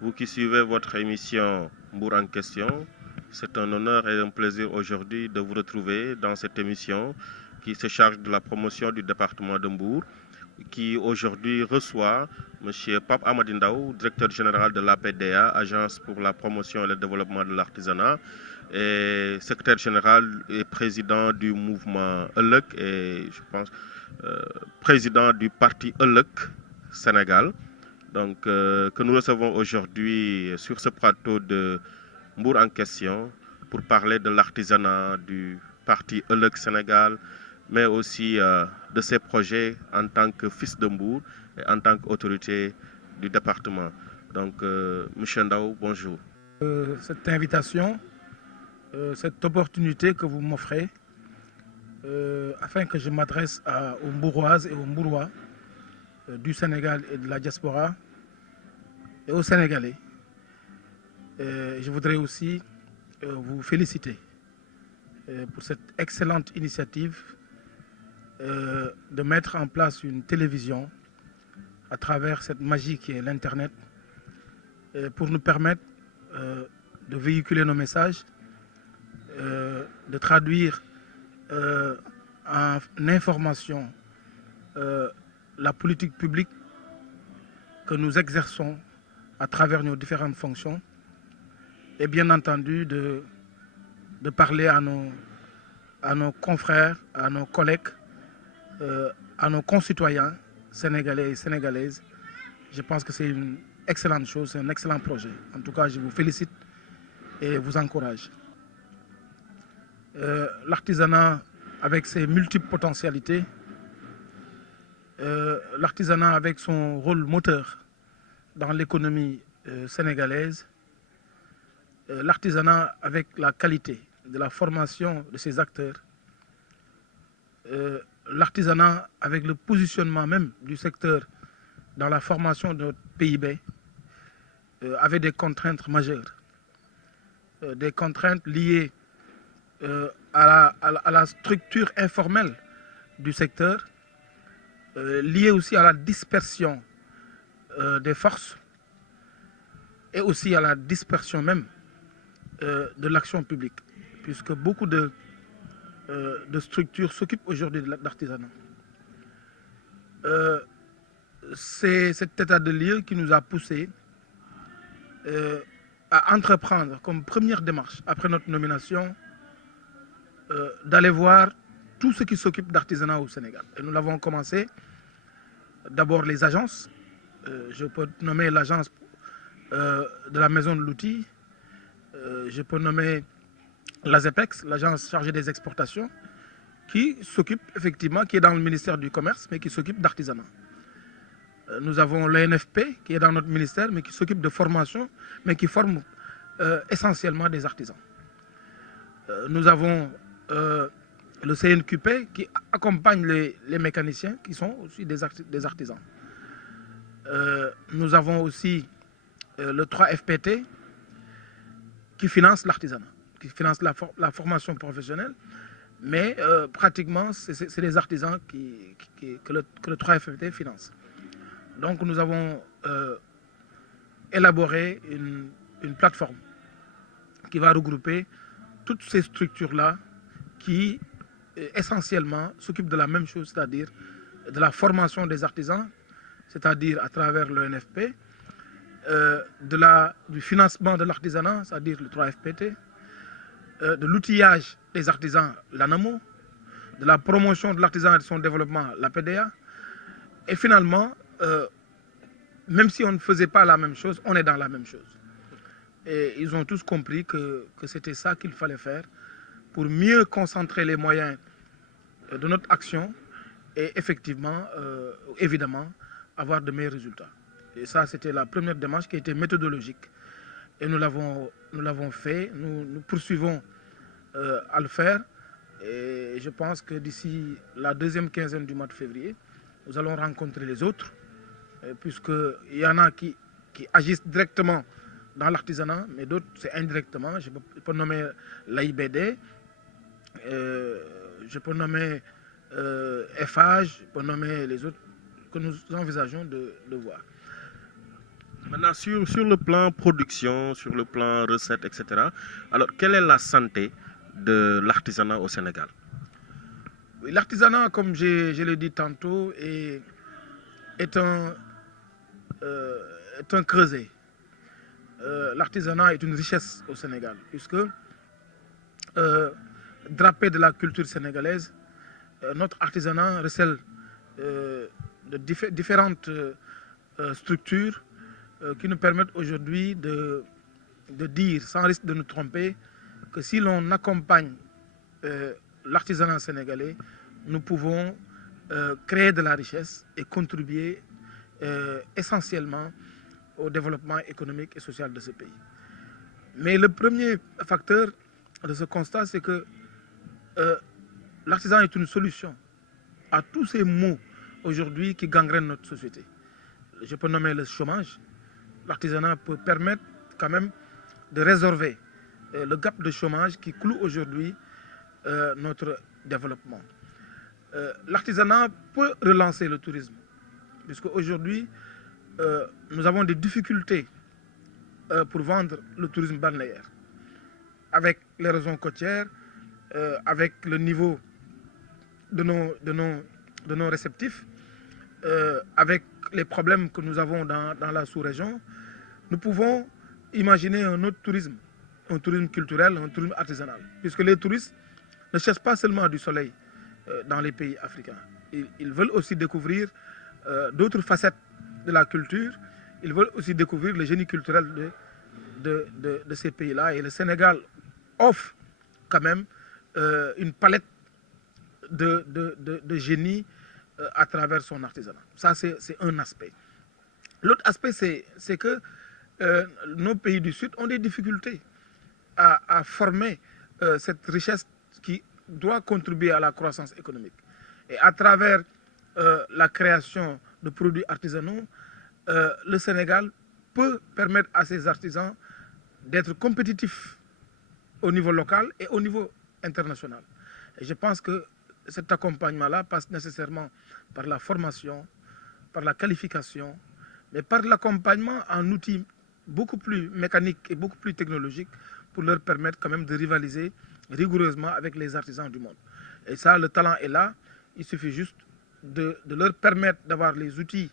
vous qui suivez votre émission Mbour en question. C'est un honneur et un plaisir aujourd'hui de vous retrouver dans cette émission qui se charge de la promotion du département de Mbour, qui aujourd'hui reçoit M. Pape Amadindaou, directeur général de l'APDA, Agence pour la promotion et le développement de l'artisanat, et secrétaire général et président du mouvement ELEC et je pense président du parti ELEC Sénégal. Donc, que nous recevons aujourd'hui sur ce plateau de Mbour en question pour parler de l'artisanat du parti ELEC Sénégal, mais aussi de ses projets en tant que fils de Mbour et en tant qu'autorité du département. Donc, M. Ndao, bonjour. Cette invitation, cette opportunité que vous m'offrez, afin que je m'adresse aux Mbouroises et aux Mbourois du Sénégal et de la diaspora et aux Sénégalais. Je voudrais aussi vous féliciter pour cette excellente initiative de mettre en place une télévision à travers cette magie qui est l'Internet pour nous permettre de véhiculer nos messages, de traduire en information la politique publique que nous exerçons à travers nos différentes fonctions et bien entendu de parler à nos confrères, à nos collègues, à nos concitoyens sénégalais et sénégalaises. Je pense que c'est une excellente chose, c'est un excellent projet. En tout cas, je vous félicite et vous encourage. L'artisanat avec ses multiples potentialités, l'artisanat avec son rôle moteur dans l'économie sénégalaise, l'artisanat avec la qualité de la formation de ses acteurs, l'artisanat avec le positionnement même du secteur dans la formation de notre PIB, avec des contraintes majeures, des contraintes liées à la structure informelle du secteur, liées aussi à la dispersion des forces et aussi à la dispersion même de l'action publique, puisque beaucoup de structures s'occupent aujourd'hui de l'artisanat. C'est cet état de lieu qui nous a poussé à entreprendre comme première démarche après notre nomination d'aller voir tout ce qui s'occupe d'artisanat au Sénégal. Et nous l'avons commencé d'abord les agences. Je peux nommer l'agence de la maison de l'outil. Je peux nommer l'ASEPEX, l'agence chargée des exportations, qui s'occupe effectivement, qui est dans le ministère du Commerce, mais qui s'occupe d'artisanat. Nous avons l'ENFP, qui est dans notre ministère, mais qui s'occupe de formation, mais qui forme essentiellement des artisans. Nous avons le CNQP, qui accompagne les mécaniciens, qui sont aussi des artisans. Nous avons aussi le 3FPT, qui finance l'artisanat, qui finance la formation professionnelle, mais pratiquement, c'est les artisans que le 3FPT finance. Donc nous avons élaboré une plateforme qui va regrouper toutes ces structures-là qui essentiellement s'occupent de la même chose, c'est-à-dire de la formation des artisans, c'est-à-dire à travers le NFP, du financement de l'artisanat, c'est-à-dire le 3FPT, de l'outillage des artisans, l'ANAMO, de la promotion de l'artisanat et de son développement, l'APDA, et finalement, même si on ne faisait pas la même chose, on est dans la même chose. Et ils ont tous compris que c'était ça qu'il fallait faire pour mieux concentrer les moyens de notre action et effectivement, évidemment, avoir de meilleurs résultats. Et ça, c'était la première démarche qui était méthodologique. Et nous l'avons fait, nous poursuivons à le faire. Et je pense que d'ici la deuxième quinzaine du mois de février, nous allons rencontrer les autres, puisqu'il y en a qui agissent directement dans l'artisanat, mais d'autres, c'est indirectement. Je peux nommer l'AIBD, je peux nommer FH, je peux nommer les autres que nous envisageons de voir. Maintenant, sur le plan production, sur le plan recette, etc., alors quelle est la santé de l'artisanat au Sénégal? L'artisanat, comme je l'ai dit tantôt, est un creuset. L'artisanat est une richesse au Sénégal, puisque drapé de la culture sénégalaise, notre artisanat recèle de différentes structures qui nous permettent aujourd'hui de dire, sans risque de nous tromper, que si l'on accompagne l'artisanat sénégalais, nous pouvons créer de la richesse et contribuer essentiellement au développement économique et social de ce pays. Mais le premier facteur de ce constat, c'est que l'artisanat est une solution à tous ces maux aujourd'hui qui gangrènent notre société. Je peux nommer le chômage. L'artisanat peut permettre quand même de résorber le gap de chômage qui cloue aujourd'hui notre développement. L'artisanat peut relancer le tourisme, puisque aujourd'hui, nous avons des difficultés pour vendre le tourisme balnéaire. Avec l'érosion côtière, avec le niveau de nos réceptifs, avec les problèmes que nous avons dans la sous-région, nous pouvons imaginer un autre tourisme, un tourisme culturel, un tourisme artisanal. Puisque les touristes ne cherchent pas seulement du soleil dans les pays africains. Ils veulent aussi découvrir d'autres facettes de la culture. Ils veulent aussi découvrir le génie culturel de ces pays-là. Et le Sénégal offre quand même une palette de génie à travers son artisanat. Ça, c'est un aspect. L'autre aspect, c'est que nos pays du Sud ont des difficultés à former cette richesse qui doit contribuer à la croissance économique. Et à travers la création de produits artisanaux, le Sénégal peut permettre à ses artisans d'être compétitifs au niveau local et au niveau international. Et je pense que cet accompagnement-là passe nécessairement par la formation, par la qualification, mais par l'accompagnement en outils beaucoup plus mécaniques et beaucoup plus technologiques pour leur permettre quand même de rivaliser rigoureusement avec les artisans du monde. Et ça, le talent est là. Il suffit juste de leur permettre d'avoir les outils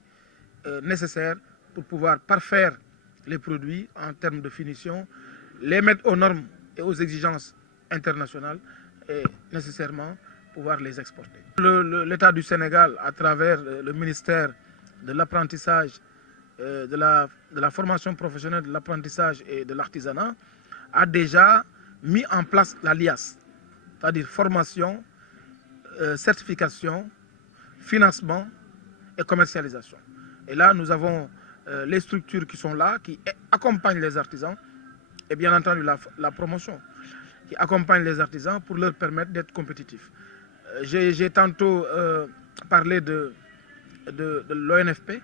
nécessaires pour pouvoir parfaire les produits en termes de finition, les mettre aux normes et aux exigences internationales et nécessairement pouvoir les exporter. L'État du Sénégal, à travers le ministère de l'apprentissage, de la formation professionnelle, de l'apprentissage et de l'artisanat, a déjà mis en place l'ALIAS, c'est-à-dire formation, certification, financement et commercialisation. Et là, nous avons les structures qui sont là, qui accompagnent les artisans, et bien entendu la promotion, qui accompagne les artisans pour leur permettre d'être compétitifs. J'ai tantôt parlé de l'ONFP,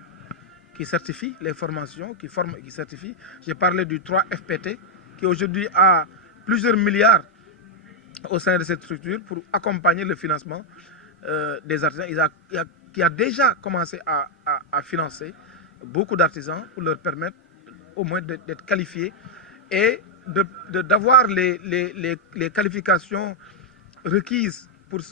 qui certifie les formations, qui forme et qui certifie. J'ai parlé du 3FPT, qui aujourd'hui a plusieurs milliards au sein de cette structure pour accompagner le financement des artisans, qui a déjà commencé à financer beaucoup d'artisans pour leur permettre au moins d'être qualifiés et d'avoir les qualifications requises pour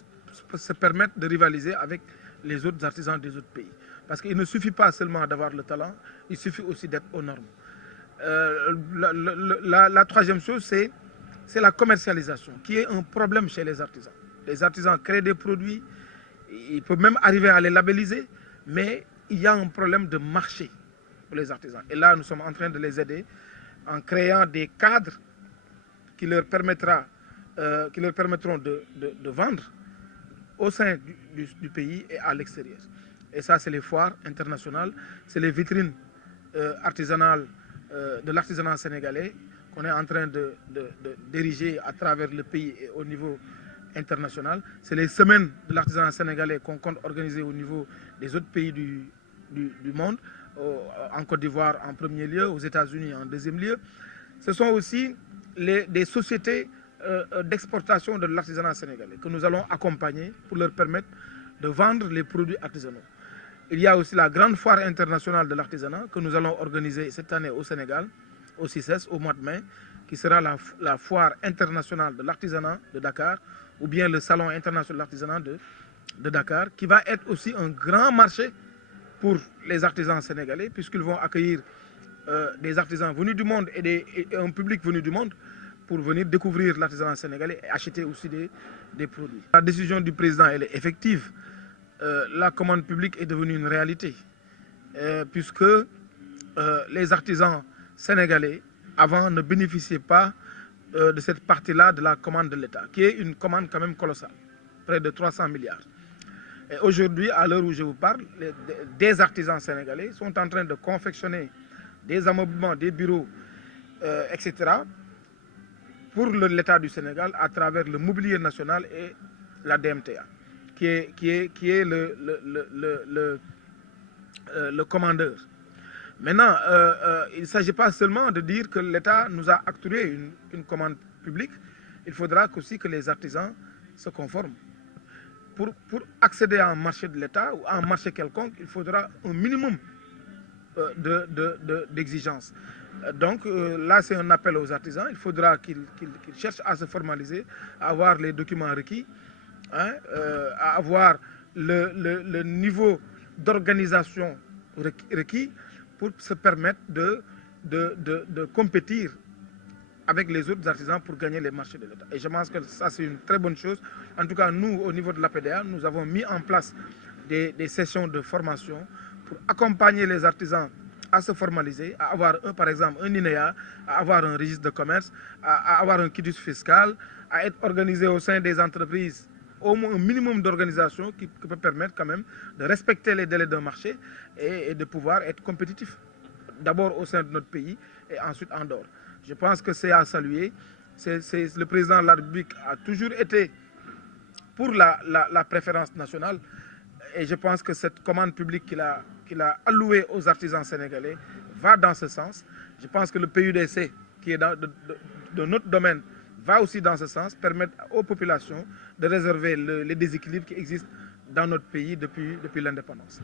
se permettre de rivaliser avec les autres artisans des autres pays. Parce qu'il ne suffit pas seulement d'avoir le talent, il suffit aussi d'être aux normes. La troisième chose, c'est la commercialisation, qui est un problème chez les artisans. Les artisans créent des produits, ils peuvent même arriver à les labelliser, mais il y a un problème de marché pour les artisans. Et là, nous sommes en train de les aider en créant des cadres qui leur permettront de vendre au sein du pays et à l'extérieur. Et ça, c'est les foires internationales, c'est les vitrines artisanales de l'artisanat sénégalais qu'on est en train d'ériger à travers le pays et au niveau international. C'est les semaines de l'artisanat sénégalais qu'on compte organiser au niveau des autres pays du monde, en Côte d'Ivoire en premier lieu, aux États-Unis en deuxième lieu. Ce sont aussi des sociétés d'exportation de l'artisanat sénégalais que nous allons accompagner pour leur permettre de vendre les produits artisanaux. Il y a aussi la grande foire internationale de l'artisanat que nous allons organiser cette année au Sénégal, au CICES, au mois de mai, qui sera la foire internationale de l'artisanat de Dakar, ou bien le salon international de l'artisanat de Dakar, qui va être aussi un grand marché pour les artisans sénégalais, puisqu'ils vont accueillir des artisans venus du monde et un public venu du monde pour venir découvrir l'artisanat sénégalais et acheter aussi des produits. La décision du président, elle est effective. La commande publique est devenue une réalité, puisque les artisans sénégalais, avant, ne bénéficiaient pas de cette partie-là de la commande de l'État, qui est une commande quand même colossale, près de 300 milliards. Et aujourd'hui, à l'heure où je vous parle, des artisans sénégalais sont en train de confectionner des ameublements, des bureaux, etc., pour l'État du Sénégal à travers le mobilier national et la DMTA, qui est le commandeur. Maintenant, il ne s'agit pas seulement de dire que l'État nous a octroyé une commande publique, il faudra aussi que les artisans se conforment. Pour accéder à un marché de l'État ou à un marché quelconque, il faudra un minimum d'exigences. Donc là, c'est un appel aux artisans. Il faudra qu'ils cherchent à se formaliser, à avoir les documents requis, hein, à avoir le niveau d'organisation requis pour se permettre de compétir avec les autres artisans pour gagner les marchés de l'État. Et je pense que ça, c'est une très bonne chose. En tout cas, nous, au niveau de l'APDA, nous avons mis en place des sessions de formation pour accompagner les artisans à se formaliser, à avoir, par exemple, un INEA, à avoir un registre de commerce, à avoir un quitus fiscal, à être organisé au sein des entreprises, au moins un minimum d'organisation qui peut permettre quand même de respecter les délais d'un marché et de pouvoir être compétitif. D'abord au sein de notre pays et ensuite en dehors. Je pense que c'est à saluer. Le président de la République a toujours été pour la préférence nationale et je pense que cette commande publique qu'il a allouée aux artisans sénégalais va dans ce sens. Je pense que le PUDC, qui est de notre domaine, va aussi dans ce sens, permettre aux populations de réserver les déséquilibres qui existent dans notre pays depuis l'indépendance.